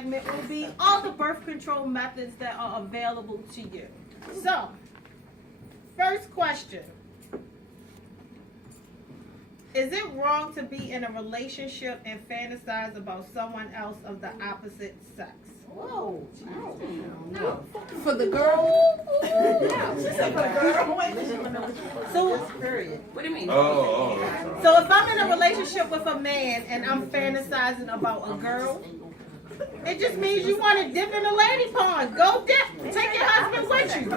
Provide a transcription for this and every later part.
segment will be all the birth control methods that are available to you. So, first question. Is it wrong to be in a relationship and fantasize about someone else of the opposite sex? Whoa. No. For the girl? No. She said for the girl. So, What do you mean? so if I'm in a relationship with a man and I'm fantasizing about a girl, it just means you want to dip in a lady pond. Go dip. Take your husband with you.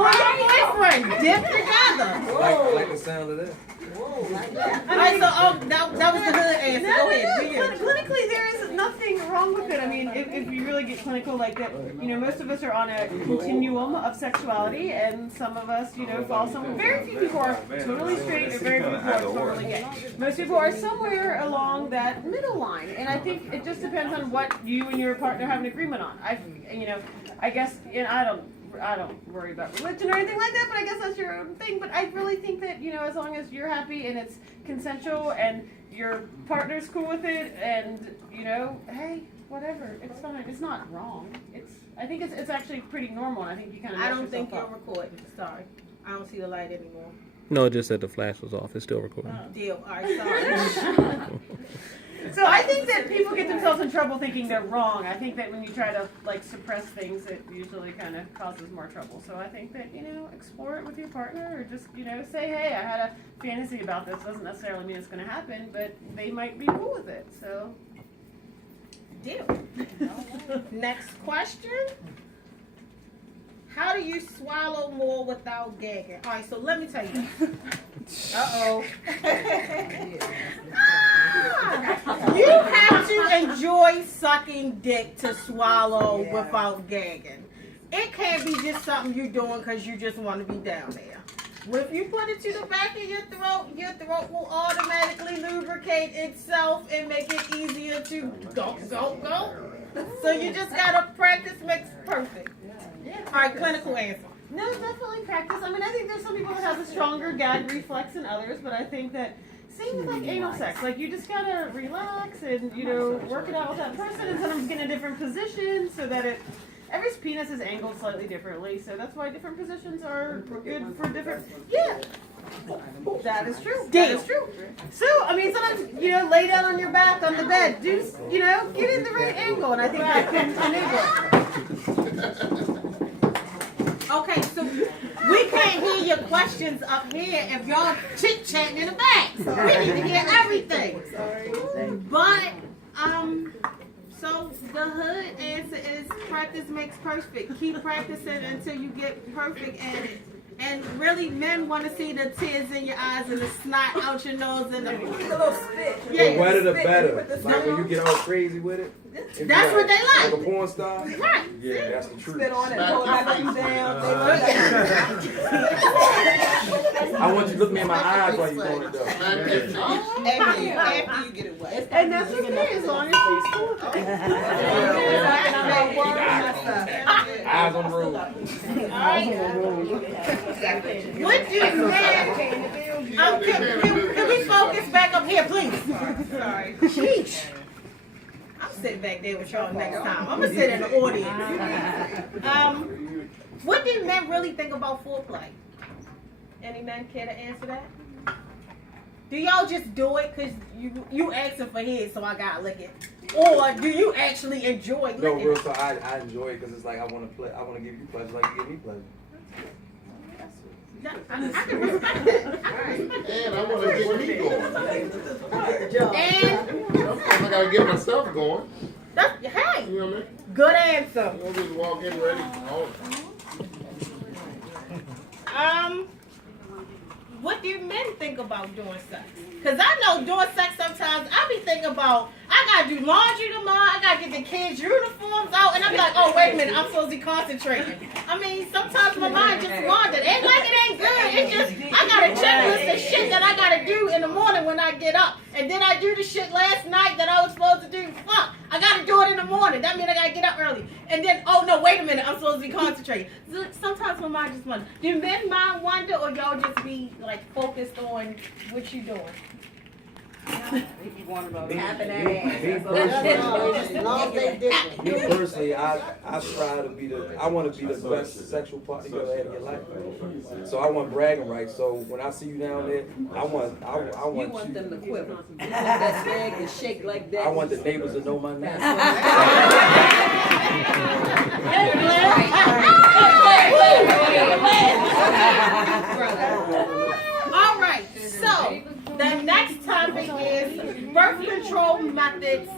Or your boyfriend. Dip together. Like the sound of that. All right, so that was the hood answer. Go ahead. No. Clinically, there is nothing wrong with it. I mean, if you really get clinical like that, most of us are on a continuum of sexuality, and some of us, fall somewhere. Very few people are totally straight, and very few people are totally gay. Most people are somewhere along that middle line, and I think it just depends on what you and your partner have an agreement on. I guess, I don't worry about religion or anything like that, but I guess that's your own thing. But I really think that, as long as you're happy and it's consensual and your partner's cool with it and, hey, whatever, it's fine. It's not wrong. I think it's actually pretty normal. And I think you kind of I don't think you're recording. Sorry. I don't see the light anymore. No, it just said the flash was off. It's still recording. Deal. All right, sorry. So I think that people get themselves in trouble thinking they're wrong. I think that when you try to suppress things, it usually kind of causes more trouble. So I think that explore it with your partner, or just say, hey, I had a fantasy about this. Doesn't necessarily mean it's going to happen, but they might be cool with it. So Deal. Next question. How do you swallow more without gagging? All right, so let me tell you. Uh-oh. You have to enjoy sucking dick to swallow without gagging. It can't be just something you're doing because you just want to be down there. If you put it to the back of your throat will automatically lubricate itself and make it easier to go. So you just gotta practice makes perfect. All right, clinical answer. no, definitely practice. I mean, I think there's some people that have a stronger gag reflex than others, but I think that same with anal sex. You just gotta relax and work it out with that person, and sometimes get in a different position so that every penis is angled slightly differently, so that's why different positions are good for different. Yeah, that is true. That is true. So I mean, sometimes lay down on your back on the bed, do get in the right angle, and I think that can enable it. Okay, so we can't hear your questions up here if y'all chit-chatting in the back. We need to hear everything. But, so the hood answer is practice makes perfect. Keep practicing until you get perfect at it. And really, men want to see the tears in your eyes and the snot out your nose and the little spit. Yeah. The wetter the better. Like when you get all crazy with it. That's what they like. Like a porn star. Right. Yeah, that's the truth. Spit on it, pull it back up down. I want you to look me in my eyes while you're doing it though. After you get it wet. And that's okay, as long as she's cool with it. Eyes on the road. What do men? Can we focus back up here, please? Sorry. Sheesh. I'm sitting back there with y'all next time. I'm gonna sit in the audience. What do men really think about foreplay? Any men care to answer that? Do y'all just do it because you asking for his, so I gotta lick it? Or do you actually enjoy licking No, real it? so I enjoy it because it's like I want to give you pleasure like you give me pleasure. I can respect that. I can respect that. And I want to get me going. And I gotta get myself going. hey, You know what I mean? good answer. You don't just walk in ready. What do men think about doing sex? Because I know doing sex sometimes, I be thinking about, I got to do laundry tomorrow, I got to get the kids' uniforms out, and I'm like, oh, wait a minute, I'm supposed to be concentrating. I mean, sometimes my mind just wandered. Ain't like it ain't good. It's just, I got a checklist of shit that I got to do in the morning when I get up. And then I do the shit last night that I was supposed to do. Fuck, I got to do it in the morning. That means I got to get up early. And then, oh, no, wait a minute, I'm supposed to be concentrating. So sometimes my mind just wanders. Do men mind wander, or y'all just be, focused on what you doing? Me personally, I strive to be I want to be the best sexual partner you ever had in your life. So I want bragging rights. So when I see you down there, I want You want them to quiver. You want that leg to shake like that. I want the neighbors to know my name. All right, so the next topic is birth control methods.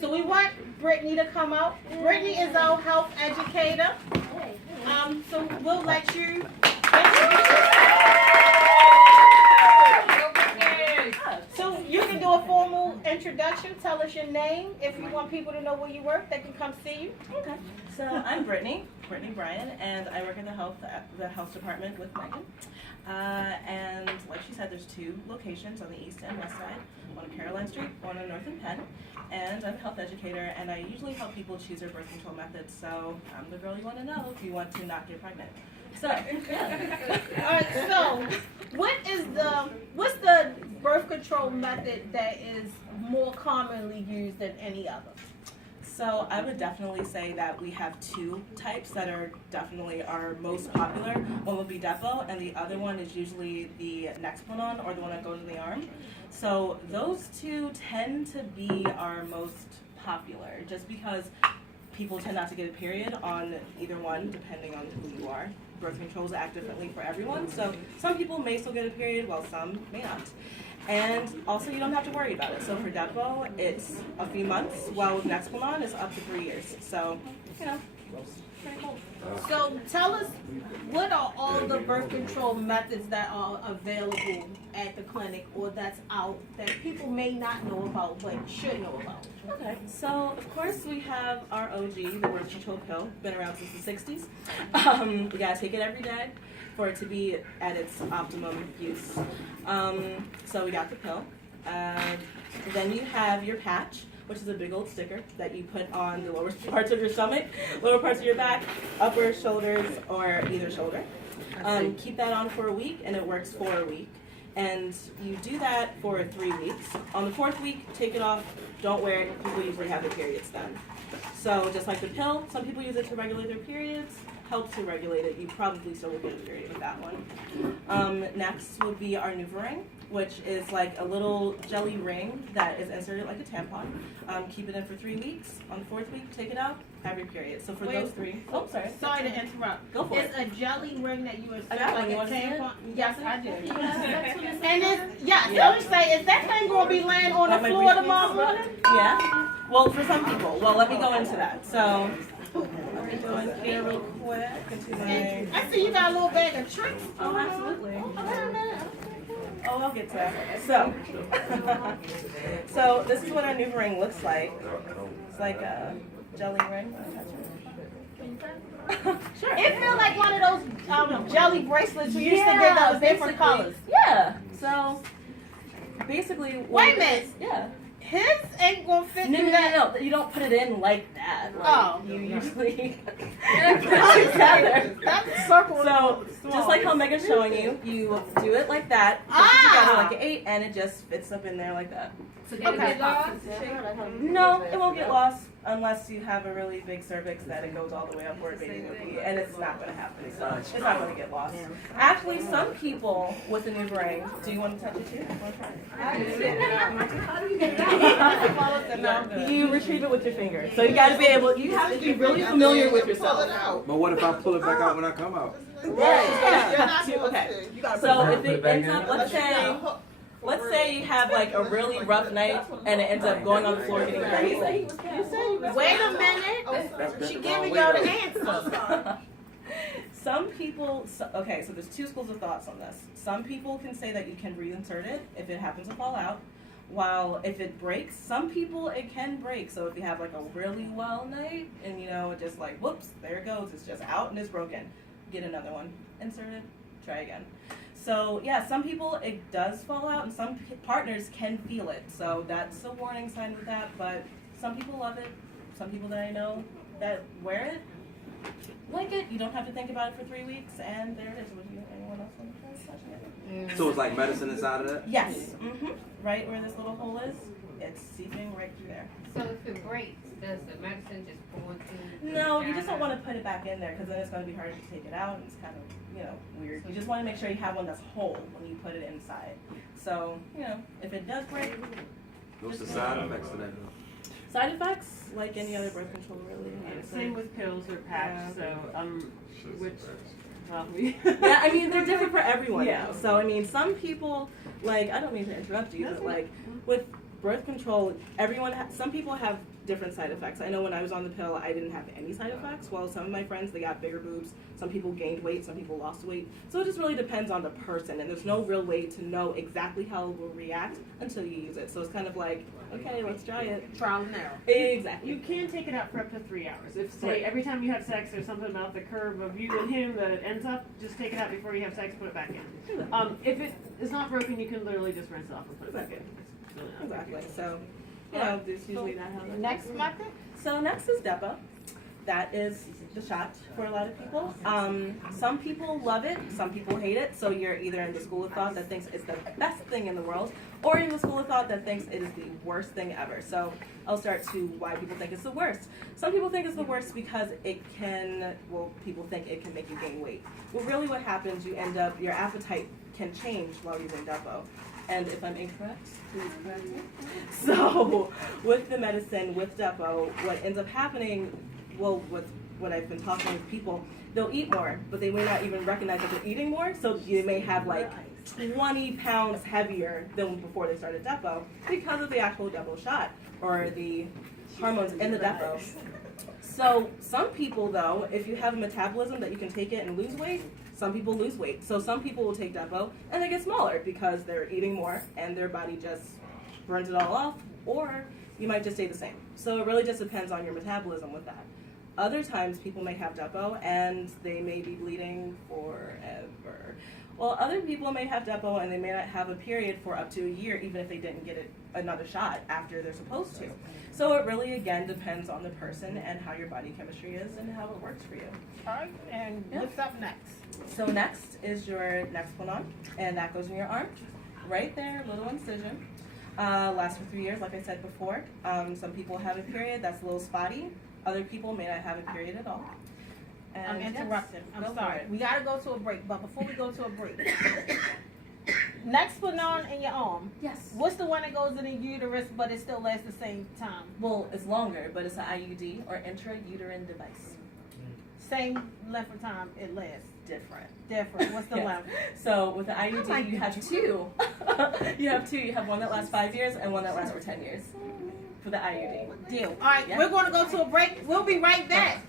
So we want Brittany to come out. Brittany is our health educator. So we'll let you introduce yourself. So you can do a formal introduction. Tell us your name. If you want people to know where you work, they can come see you. Okay. So I'm Brittany Bryan, and I work in the health department with Megan. And like she said, there's 2 locations on the east and west side, one on Caroline Street, one on North and Penn. And I'm a health educator, and I usually help people choose their birth control methods. So I'm the girl you want to know if you want to not get pregnant. So, yeah. All right. So, what's the birth control method that is more commonly used than any other? So I would definitely say that we have 2 types that are definitely our most popular. One would be Depo, and the other one is usually the Nexplanon, or the one that goes in the arm. So those 2 tend to be our most popular, just because people tend not to get a period on either one, depending on who you are. Birth controls act differently for everyone, so some people may still get a period, while some may not. And also, you don't have to worry about it. So for Depo, it's a few months, while with Nexplanon, it's up to 3 years. So, you know, pretty cool. So tell us, what are all the birth control methods that are available at the clinic or that's out that people may not know about but should know about? Okay, so of course we have our OG, the birth control pill, been around since the 60s. We gotta take it every day for it to be at its optimum use. So we got the pill. Then you have your patch, which is a big old sticker that you put on the lower parts of your stomach, lower parts of your back, upper shoulders, or either shoulder. Keep that on for a week, and it works for a week. And you do that for 3 weeks. On the 4th week, take it off, don't wear it. People usually have their periods then. So just like the pill, some people use it to regulate their periods, helps to regulate it. You probably still will get a period with that one. Next would be our NuvaRing, which is like a little jelly ring that is inserted like a tampon. Keep it in for 3 weeks. On the 4th week, take it out, have your period. So for those 3, Sorry to interrupt. Go for it. It's a jelly ring that you insert got one. like You a wanna see it? tampon. Yes, I do. Yeah. And I was say, is that thing gonna be laying on the That might floor be- tomorrow morning? Yeah. Well, for some people. Well, let me go into that. So let me go in here real quick into my. And I see you got a little bag of tricks. Oh, absolutely. Oh, I'll get to that. So, so this is what our NuvaRing looks like. It's like a jelly ring. Sure. It feels like one of those jelly bracelets we used to get those different colors. Yeah. So basically. Wait a minute. Yeah. His ain't gonna fit No, through no, that. no, no. You don't put it in like that. Like, Oh. You usually put it together. That's circle. So, just like how Megan's showing you, you do it like that, push it together like an 8, and it just fits up in there like that. Okay. No, it won't get lost unless you have a really big cervix that it goes all the way up where a baby would be, and it's not going to happen. So it's not going to get lost. Actually, some people with a NuvaRing, do you want to touch it too? Want to try it? You retrieve it with your finger. So you got to be able. You have to be really familiar with yourself. But what if I pull it back out when I come out? Yeah. Okay. So if it ends up, let's say you have like a really rough night and it ends up going on the floor getting crazy. Wait a minute. She giving y'all the answer. Some people, okay, so there's 2 schools of thoughts on this. Some people can say that you can reinsert it if it happens to fall out. While if it breaks, some people it can break. So if you have like a really well night and you know, just like, whoops, there it goes. It's just out and it's broken. Get another one, insert it, try again. So yeah, some people it does fall out and some partners can feel it. So that's a warning sign with that, but some people love it. Some people that I know that wear it, blanket. You don't have to think about it for 3 weeks, and there it is. Would you, anyone else want to try touching it? So it's like medicine inside of that? Yes. Right where this little hole is, it's seeping right through there. So if it breaks, does the medicine just pour through? No, you just don't want to put it back in there because then it's going to be hard to take it out and it's kind of, weird. You just want to make sure you have one that's whole when you put it inside. So, if it does break, What's the side effects to that? side effects, like any other birth control really. Same with pills or patch, so, which, well, we. Yeah, I mean, they're different for everyone Yeah. now. So, I mean, some people, like, I don't mean to interrupt you, but like, with birth control, some people have different side effects. I know when I was on the pill, I didn't have any side effects. Well, some of my friends, they got bigger boobs. Some people gained weight, some people lost weight. So it just really depends on the person, and there's no real way to know exactly how it will react until you use it. So it's kind of like, okay, let's try it. Trial and error. Exactly. You can take it out for up to 3 hours. If, say, Right. every time you have sex, there's something about the curve of you and him that it ends up, just take it out before you have sex, put it back in. If it is not broken, you can literally just rinse it off and put it back in. It's really not a big Exactly. deal. So, there's usually not how Next method? So next is Depo. That is the shot for a lot of people. Some people love it, some people hate it. So you're either in the school of thought that thinks it's the best thing in the world, or you're in the school of thought that thinks it is the worst thing ever. So I'll start to why people think it's the worst. Some people think it's the worst because people think it can make you gain weight. Well, really what happens, you end up, your appetite can change while using Depo. And if I'm incorrect, please correct me. So, with the medicine, with Depo, what ends up happening, with what I've been talking with people, they'll eat more, but they may not even recognize that they're eating more. So you may have like 20 pounds heavier than before they started Depo because of the actual Depo shot or the hormones in the Depo. So some people, though, if you have a metabolism that you can take it and lose weight, some people lose weight. So some people will take Depo and they get smaller because they're eating more and their body just burns it all off, or you might just stay the same. So it really just depends on your metabolism with that. Other times people may have Depo and they may be bleeding forever. Well, other people may have Depo and they may not have a period for up to a year, even if they didn't get another shot after they're supposed to. So it really, again, depends on the person and how your body chemistry is and how it works for you. All right, and what's up next? So next is your next one on, and that goes in your arm, right there, little incision. Lasts for 3 years, like I said before. Some people have a period that's a little spotty. Other people may not have a period at all. And I'm interrupting. go I'm for sorry. it. We gotta go to a break, but before we go to a break, next one on in your arm. Yes. What's the one that goes in the uterus, but it still lasts the same time? Well, it's longer, but it's an IUD or intrauterine device. Same length of time it lasts. Different. What's the Yes. length? So with the IUD, you have two. You have two. You have one that lasts 5 years and one that lasts for 10 years. For the IUD. Deal. All right, Yeah. we're going to go to a break. We'll be right back.